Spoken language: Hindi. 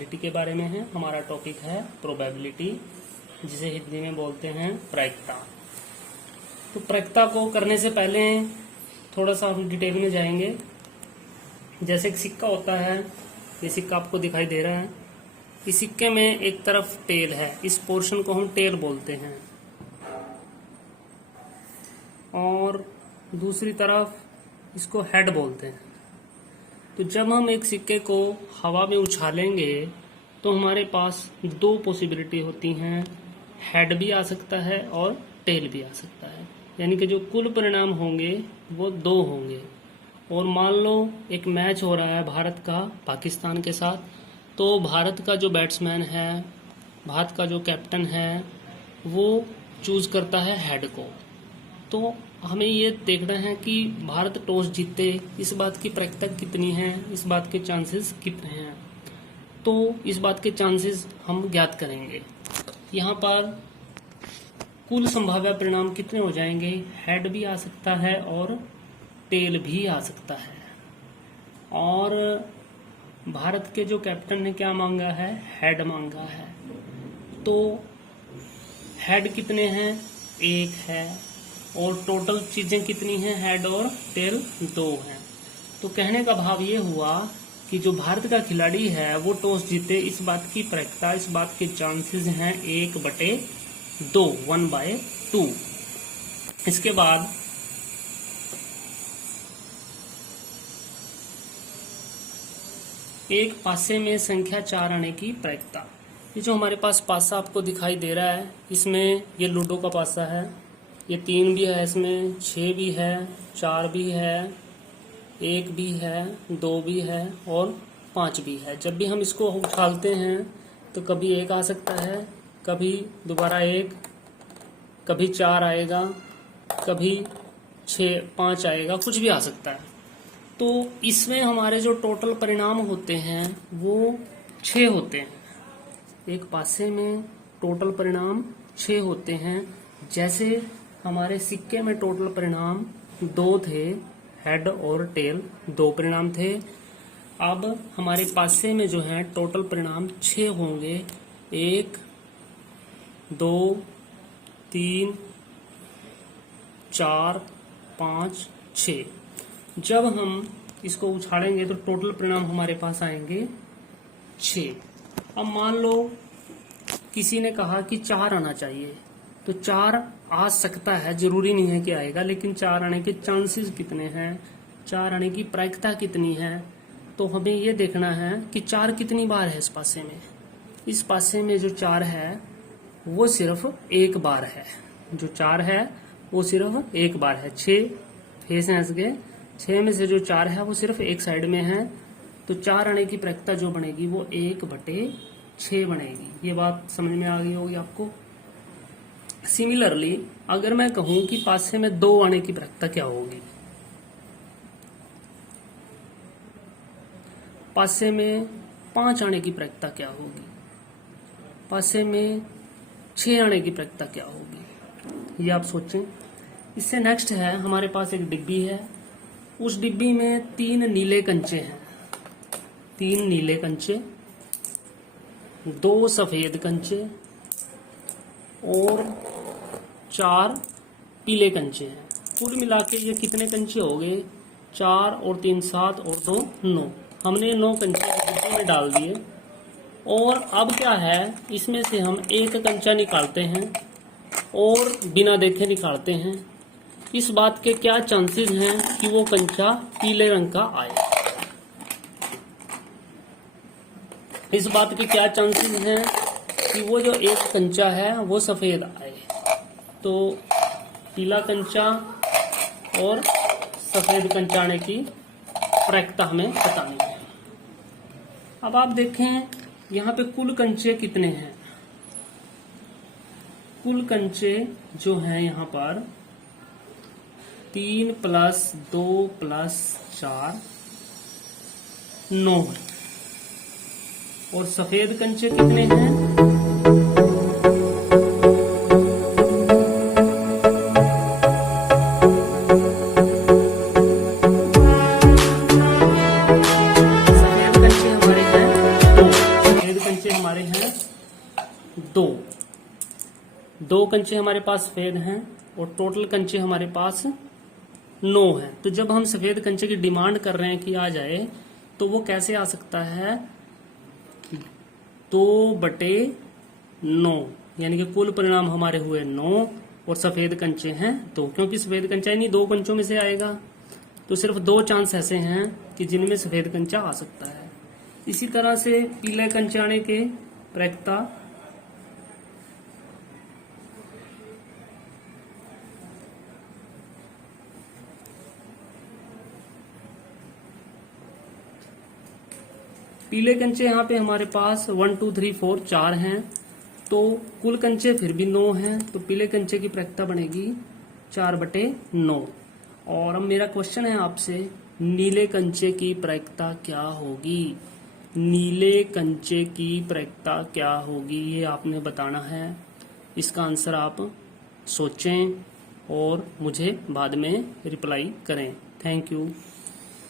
प्रोबेबिलिटी के बारे में है। हमारा टॉपिक है प्रोबेबिलिटी, जिसे हिंदी में बोलते हैं प्रायिकता। तो प्रायिकता को करने से पहले थोड़ा सा हम डिटेल में जाएंगे। जैसे एक सिक्का होता है, ये सिक्का आपको दिखाई दे रहा है। इस सिक्के में एक तरफ टेल है, इस पोर्शन को हम टेल बोलते हैं, और दूसरी तरफ इसको हेड बोलते हैं। तो जब हम एक सिक्के को हवा में उछालेंगे तो हमारे पास दो पॉसिबिलिटी होती हैं, हेड भी आ सकता है और टेल भी आ सकता है। यानी कि जो कुल परिणाम होंगे वो दो होंगे। और मान लो एक मैच हो रहा है भारत का पाकिस्तान के साथ, तो भारत का जो बैट्समैन है, भारत का जो कैप्टन है, वो चूज करता है हेड को। तो हमें ये देखना है कि भारत टॉस जीते, इस बात की प्रायिकता कितनी है, इस बात के चांसेस कितने हैं। तो इस बात के चांसेस हम ज्ञात करेंगे। यहाँ पर कुल संभाव्य परिणाम कितने हो जाएंगे, हेड भी आ सकता है और टेल भी आ सकता है। और भारत के जो कैप्टन ने क्या मांगा है, हेड मांगा है। तो हेड कितने हैं, एक है, और टोटल चीजें कितनी हैं, हेड और टेल दो हैं। तो कहने का भाव ये हुआ कि जो भारत का खिलाड़ी है वो टॉस जीते, इस बात की प्रायिकता, इस बात के चांसेस हैं 1/2, 1/2। इसके बाद एक पासे में संख्या 4 आने की प्रायिकता। ये जो हमारे पास पासा आपको दिखाई दे रहा है, इसमें ये लूडो का पासा है। ये 3 भी है, इसमें 6 भी है, 4 भी है, 1 भी है, 2 भी है और 5 भी है। जब भी हम इसको उछालते हैं तो कभी 1 आ सकता है, कभी दोबारा 1, कभी 4 आएगा, कभी 6, 5 आएगा, कुछ भी आ सकता है। तो इसमें हमारे जो टोटल परिणाम होते हैं वो 6 होते हैं। एक पासे में टोटल परिणाम 6 होते हैं। जैसे हमारे सिक्के में टोटल परिणाम 2 थे, हेड और टेल 2 परिणाम थे। अब हमारे पासे में जो है टोटल परिणाम 6 होंगे, 1, 2, 3, 4, 5, 6। जब हम इसको उछाड़ेंगे तो टोटल परिणाम हमारे पास आएंगे 6। अब मान लो किसी ने कहा कि 4 आना चाहिए, तो 4 आ सकता है, जरूरी नहीं है कि आएगा, लेकिन 4 आने के चांसेस कितने हैं, 4 आने की प्रायिकता कितनी है। तो हमें ये देखना है कि 4 कितनी बार है इस पासे में। इस पासे में जो 4 है वो सिर्फ एक बार है। जो 4 है वो सिर्फ एक बार है। 6 फेस हैं इसके, 6 में से जो 4 है वो सिर्फ एक साइड में है। तो 4 आने की प्रायिकता जो बनेगी वो 1/6 बनेगी। ये बात समझ में आ गई होगी आपको। सिमिलरली अगर मैं कहूं कि पासे में 2 आने की प्रायिकता क्या होगी, पासे में 5 आने की प्रायिकता क्या होगी, पासे में 6 आने की प्रायिकता क्या होगी, ये आप सोचें। इससे नेक्स्ट है, हमारे पास एक डिब्बी है। उस डिब्बी में 3 नीले कंचे हैं, 3 नीले कंचे, 2 सफेद कंचे और 4 पीले कंचे हैं। कुल मिला के ये कितने कंचे हो गए, 4 और 3 7 और 2 9। हमने 9 कंचे डिब्बी में डाल दिए। और अब क्या है, इसमें से हम एक कंचा निकालते हैं और बिना देखे निकालते हैं। इस बात के क्या चांसेस हैं कि वो कंचा पीले रंग का आए, इस बात के क्या चांसेस हैं कि वो जो एक कंचा है वो सफेद आए। तो पीला कंचा और सफेद कंचा आने की प्रायिकता हमें बतानी है। अब आप देखें यहाँ पे कुल कंचे कितने हैं। कुल कंचे जो हैं यहाँ पर 3 + 2 + 4 9 है। और सफेद कंचे कितने हैं, सफेद कंचे हमारे हैं 2। सफेद 2 कंचे हमारे पास सफेद हैं और टोटल कंचे हमारे पास 9 हैं। तो जब हम सफेद कंचे की डिमांड कर रहे हैं कि आ जाए, तो वो कैसे आ सकता है, 2/9, यानी कि कुल परिणाम हमारे हुए 9 और सफेद कंचे हैं 2, क्योंकि सफेद कंचा नहीं 2 कंचों में से आएगा। तो सिर्फ 2 चांस ऐसे हैं कि जिनमें सफेद कंचा आ सकता है। इसी तरह से पीले कंचे आने के प्रायिकता पीले कंचे यहाँ पे हमारे पास 1 2 3 4 4 हैं, तो कुल कंचे फिर भी 9 हैं, तो पीले कंचे की प्रायिकता बनेगी 4/9। और अब मेरा क्वेश्चन है आपसे, नीले कंचे की प्रायिकता क्या होगी? नीले कंचे की प्रायिकता क्या होगी, ये आपने बताना है। इसका आंसर आप सोचें और मुझे बाद में रिप्लाई करें। Thank you.